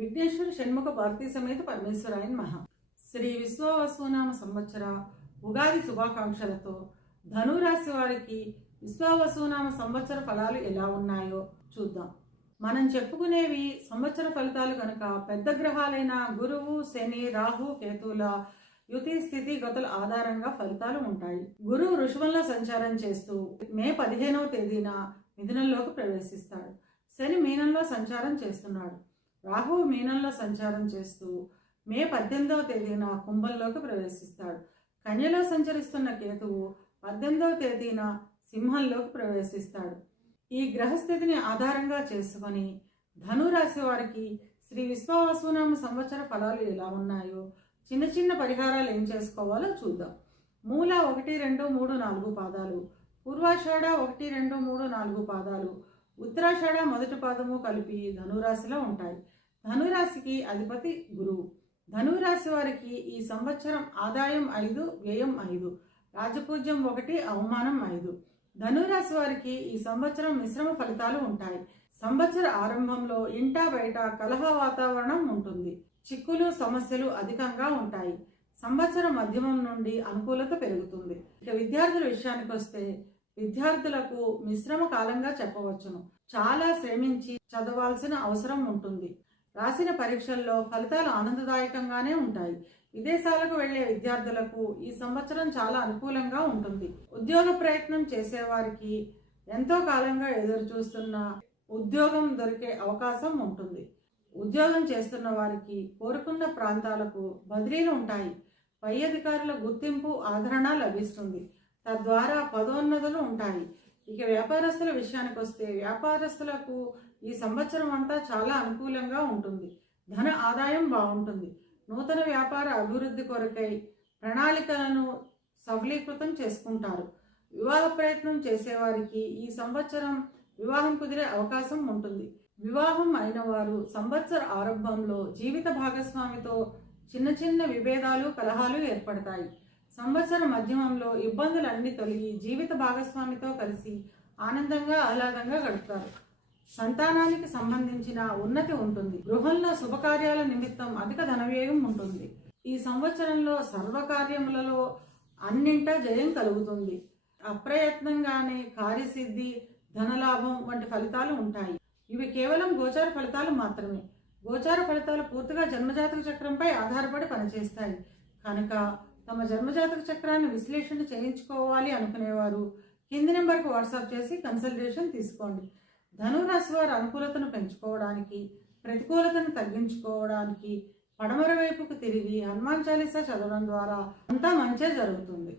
విఘ్నేశ్వర షణ్ముఖ భారతీ సమేత పరమేశ్వరాయ నమః. శ్రీ విశ్వావసునామ సంవత్సర ఉగాది శుభాకాంక్షలతో ధనురాశి వారికి విశ్వావసునామ సంవత్సర ఫలాలు ఎలా ఉన్నాయో చూద్దాం. మనం చెప్పుకునేవి సంవత్సర ఫలితాలు కనుక పెద్ద గ్రహాలైన గురువు, శని, రాహు, కేతువుల యుతి స్థితి గతుల ఆధారంగా ఫలితాలు ఉంటాయి. గురువు వృషభంలో సంచారం చేస్తూ మే 15వ తేదీన మిథునంలోకి ప్రవేశిస్తాడు. శని మీనంలో సంచారం చేస్తున్నాడు. రాహువు మీనంలో సంచారం చేస్తూ మే 18వ తేదీన కుంభంలోకి ప్రవేశిస్తాడు. కన్యలో సంచరిస్తున్న కేతువు 18వ తేదీన సింహంలోకి ప్రవేశిస్తాడు. ఈ గ్రహస్థితిని ఆధారంగా చేసుకొని ధనురాశి వారికి శ్రీ విశ్వావసునామ సంవత్సర ఫలాలు ఎలా ఉన్నాయో చిన్న చిన్న పరిహారాలు ఏం చేసుకోవాలో చూద్దాం. మూల 1, 2, 3, 4 పాదాలు, పూర్వాషాఢ 1, 2, 3, 4 పాదాలు, ఉత్తరాషాఢ మొదటి పాదము కలిపి ధనురాశిలో ఉంటాయి. ధనురాశికి అధిపతి గురువు. ధనురాశి వారికి ఈ సంవత్సరం ఆదాయం 5, వ్యయం 5, రాజపూజ్యం 1, అవమానం 5. ధనురాశి వారికి ఈ సంవత్సరం మిశ్రమ ఫలితాలు ఉంటాయి. సంవత్సర ఆరంభంలో ఇంటా బయట కలహ వాతావరణం ఉంటుంది. చిక్కులు, సమస్యలు అధికంగా ఉంటాయి. సంవత్సర మధ్యమం నుండి అనుకూలత పెరుగుతుంది. ఇక విద్యార్థుల విషయానికి వస్తే విద్యార్థులకు మిశ్రమ కాలంగా చెప్పవచ్చును. చాలా శ్రమించి చదవాల్సిన అవసరం ఉంటుంది. రాసిన పరీక్షల్లో ఫలితాలు ఆనందదాయకంగానే ఉంటాయి. విదేశాలకు వెళ్లే విద్యార్థులకు ఈ సంవత్సరం చాలా అనుకూలంగా ఉంటుంది. ఉద్యోగ ప్రయత్నం చేసేవారికి ఎంతో కాలంగా ఎదురు చూస్తున్న ఉద్యోగం దొరికే అవకాశం ఉంటుంది. ఉద్యోగం చేస్తున్న వారికి కోరుకున్న ప్రాంతాలకు బదిలీలు ఉంటాయి. పై అధికారుల గుర్తింపు, ఆదరణ లభిస్తుంది. తద్వారా పదోన్నతులు ఉంటాయి. ఇక వ్యాపారస్తుల విషయానికి వస్తే వ్యాపారస్తులకు ఈ సంవత్సరం అంతా చాలా అనుకూలంగా ఉంటుంది. ధన ఆదాయం బాగుంటుంది. నూతన వ్యాపార అభివృద్ధి కొరకై ప్రణాళికలను సఫలీకృతం చేసుకుంటారు. వివాహ ప్రయత్నం చేసేవారికి ఈ సంవత్సరం వివాహం కుదిరే అవకాశం ఉంటుంది. వివాహం అయిన వారు సంవత్సర ఆరంభంలో జీవిత భాగస్వామితో చిన్న చిన్న విభేదాలు, కలహాలు ఏర్పడతాయి. సంవత్సర మధ్యమంలో ఇబ్బందులన్నీ తొలగి జీవిత భాగస్వామితో కలిసి ఆనందంగా, ఆహ్లాదంగా గడుపుతారు. సంతానానికి సంబంధించిన ఉన్నతి ఉంటుంది. గృహంలో శుభకార్యాల నిమిత్తం అధిక ధనవ్యయం ఉంటుంది. ఈ సంవత్సరంలో సర్వకార్యములలో అన్నింటా జయం కలుగుతుంది. అప్రయత్నంగానే కార్యసిద్ధి, ధనలాభం వంటి ఫలితాలు ఉంటాయి. ఇవి కేవలం గోచార ఫలితాలు మాత్రమే. గోచార ఫలితాలు పూర్తిగా జన్మజాతక చక్రంపై ఆధారపడి పనిచేస్తాయి కనుక తమ జన్మజాతక చక్రాన్ని విశ్లేషణ చేయించుకోవాలి అనుకునేవారు కింది నెంబర్కు వాట్సాప్ చేసి కన్సల్టేషన్ తీసుకోండి. ధనురాశి వారి అనుకూలతను పెంచుకోవడానికి, ప్రతికూలతను తగ్గించుకోవడానికి పడమర వైపుకు తిరిగి హనుమాన్ చాలీసా చదవడం ద్వారా అంతా మంచే జరుగుతుంది.